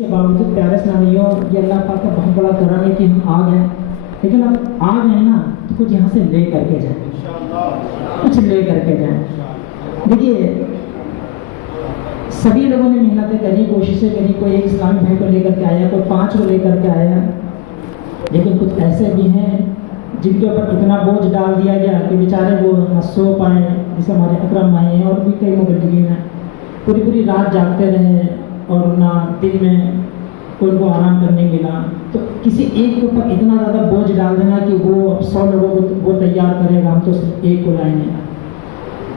کے باوجود پیارے اسلامیوں یہ اللہ پاک کا بہت بڑا کرم ہے کہ ہم آ گئے، لیکن اب آ گئے نا تو کچھ یہاں سے لے کر کے جائیں، کچھ لے کر کے جائیں۔ دیکھیے سبھی لوگوں نے محنتیں کری، کوششیں کری، کوئی ایک اسلامی بھائی کو لے کر کے آیا، کوئی 5 کو لے کر کے آیا، لیکن کچھ ایسے بھی ہیں جن کے اوپر اتنا بوجھ ڈال دیا گیا کہ بیچارے وہ نہ سو پائے، جیسے ہمارے اکرم بھائی ہیں اور بھی کئی مبلغین ہیں، پوری رات جاگتے رہے اور نہ دن میں کوئی کو آرام کرنے ملا۔ تو کسی ایک کے اوپر اتنا زیادہ بوجھ ڈال دینا کہ وہ 100 لوگوں کو وہ تیار کرے گا، ہم تو صرف ایک کو لائیں گے۔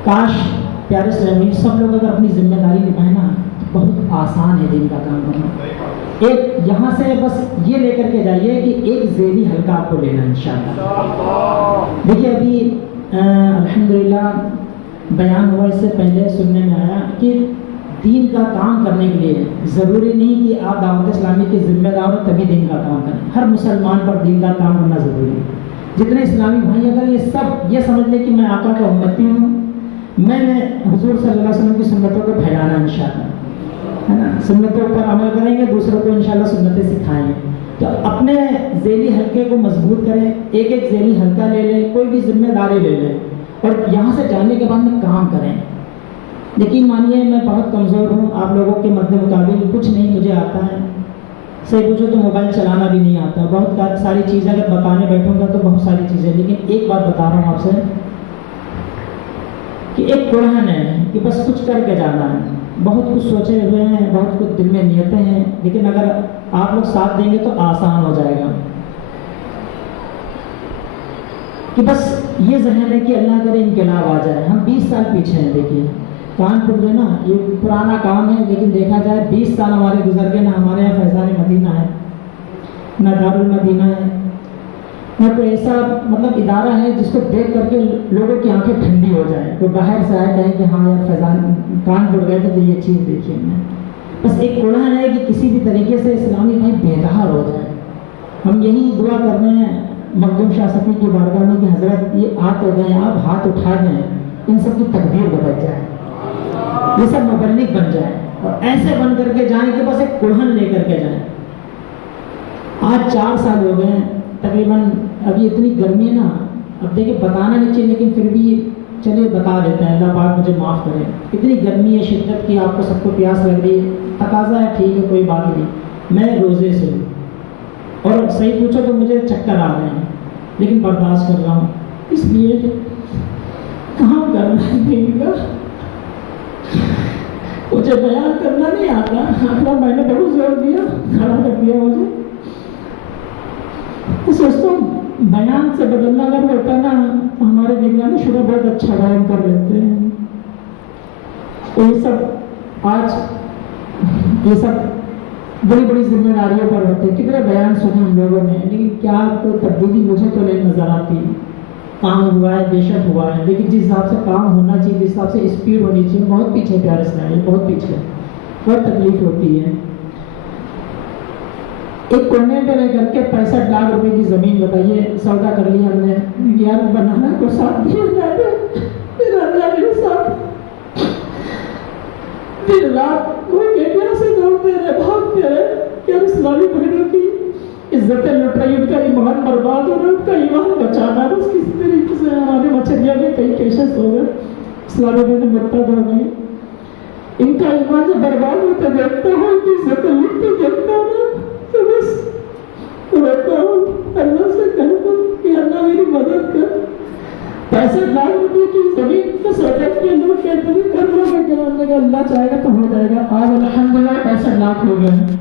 کاش پیارے اسلامی سب لوگ اگر اپنی ذمہ داری نبھائیں نا تو بہت آسان ہے دین کا کام کرنا۔ ایک یہاں سے بس یہ لے کر کے جائیے کہ ایک ذیلی حلقہ آپ کو لینا انشاءاللہ۔ دیکھیے ابھی الحمدللہ بیان ہوا، اس سے پہلے سننے میں آیا کہ دین کا کام کرنے کے لیے ضروری نہیں کہ آپ دعوت اسلامی کے ذمہ دار ہو تبھی دین کا کام کریں، ہر مسلمان پر دین کا کام کرنا ضروری ہے۔ جتنے اسلامی بھائی اگر یہ سب یہ سمجھ لیں کہ میں آقا کا امتی ہوں، میں نے حضور صلی اللہ علیہ وسلم کی سنتوں کو پھیلانا انشاءاللہ، ہے نا، سنتوں پر عمل کریں گے، دوسروں کو انشاءاللہ سنتیں سکھائیں گے، تو اپنے ذیلی حلقے کو مضبوط کریں، ایک ذیلی حلقہ لے لیں، کوئی بھی ذمہ داری لے لیں اور یہاں سے جانے کے بعد میں کام کریں۔ یقین مانیے میں بہت کمزور ہوں، آپ لوگوں کے مد مقابل کچھ نہیں مجھے آتا ہے، صحیح پوچھو تو موبائل چلانا بھی نہیں آتا، بہت ساری چیزیں اگر بتانے بیٹھوں گا تو بہت ساری چیزیں، لیکن ایک بات بتا رہا ہوں آپ سے کہ ایک قرآن ہے کہ بس کچھ کر کے جانا ہے، بہت کچھ سوچے ہوئے ہیں، بہت کچھ دل میں نیتیں ہیں، لیکن اگر آپ لوگ ساتھ دیں گے تو آسان ہو جائے گا کہ بس یہ ذہن ہے کہ اللہ کرے انقلاب آ جائے۔ ہم 20 سال پیچھے ہیں، دیکھیے کانپور جو ہے نا یہ پرانا کام ہے، لیکن دیکھا جائے 20 سال ہمارے گزر گئے، نہ ہمارے یہاں فیضان مدینہ ہے، نہ دارالمدینہ ہے، نہ کوئی ایسا مطلب ادارہ ہے جس کو دیکھ کر کے لوگوں کی آنکھیں ٹھنڈی ہو جائیں، کوئی باہر سے آئے کہیں کہ ہاں یار فیضان کانپور گئے تھے تو یہ چیز دیکھی ہم نے۔ بس ایک قرآن ہے کہ کسی بھی طریقے سے اسلامی بھائی بیدار ہو جائے۔ ہم یہی دعا کر رہے ہیں مخدوم شاہ صفی کی بارگاہ میں کہ حضرت یہ آ تو گئے، آپ ہاتھ اٹھا دیں، ان سب کی تقدیر بدل جائے، یہ سب مبلغ بن جائیں اور ایسے بن کر کے جائیں کہ بس ایک قرآن لے کر کے جائیں۔ آج 4 سال ہو گئے تقریباً، ابھی اتنی گرمی ہے نا، اب دیکھیں بتانا نہیں چاہیے لیکن پھر بھی چلیے بتا دیتے ہیں، اللہ پاک مجھے معاف کرے۔ اتنی گرمی ہے، شدت کی، آپ کو سب کو پیاس لگ رہی ہے، تقاضا ہے، ٹھیک ہے کوئی بات نہیں، میں روزے سے ہوں اور صحیح پوچھو تو مجھے چکر آ رہے ہیں، لیکن برداشت کر رہا ہوں، اس لیے کہاں کرنا ہے دین کا، مجھے بیان کرنا نہیں آتا، اپنا میں نے بہت زور دیا، کھڑا کر دیا مجھے۔ سوچتا ہوں بیان سے بدلنا اگر ہوتا نا تو ہمارے وگیان شعبہ بہت اچھا بیان کر لیتے ہیں۔ یہ سب آج یہ سب بڑی بڑی ذمہ داریوں پر ہوتے ہیں، کتنے بیان سنے ہم لوگوں نے، لیکن کیا کوئی تبدیلی مجھے تو نہیں نظر آتی۔ کام ہوا ہے، بے شک ہوا ہے، لیکن جس حساب سے کام ہونا چاہیے، جس حساب سے اسپیڈ ہونی چاہیے، بہت پیچھے پیارے اسلامی، بہت پیچھے، بہت تکلیف ہوتی ہے۔ ایک کونے پہ رہ کر کے 65 لاکھ روپے کی زمین، بتائیے سودا کر لیا ہم نے، یار بنانا کو ساتھ دیا جاتا ہے، پھر اللہ میرے ساتھ 3 لاکھ وہ کیمیا سے دوڑتے رہے، بھاگتے رہے کہ ہم اسلامی بہنوں کی عزتیں لٹ رہی، ان کا ایمان برباد ہو رہا ہے، ان کا ایمان بچانا ہے، بس کسی طریقے سے ہمارے مچھریا میں کئی کیسز ہو گئے، اسلامی بہنیں مرتد ہو گئی، ان کا ایمان جو برباد ہوتا دیکھتا ہوں، ان کی عزتیں لٹتے دیکھتا ہوں، تو بس روتا ہوں، اللہ سے کہتا ہوں کہ اللہ میری مدد کر۔ 65 لاکھ روپے کی زمین کو سوچت کے لوگ کہتے ہیں کر لو گے، کہ اللہ چاہے گا تو ہو جائے گا۔ آج الحمدللہ 65 لاکھ ہو گئے ہیں۔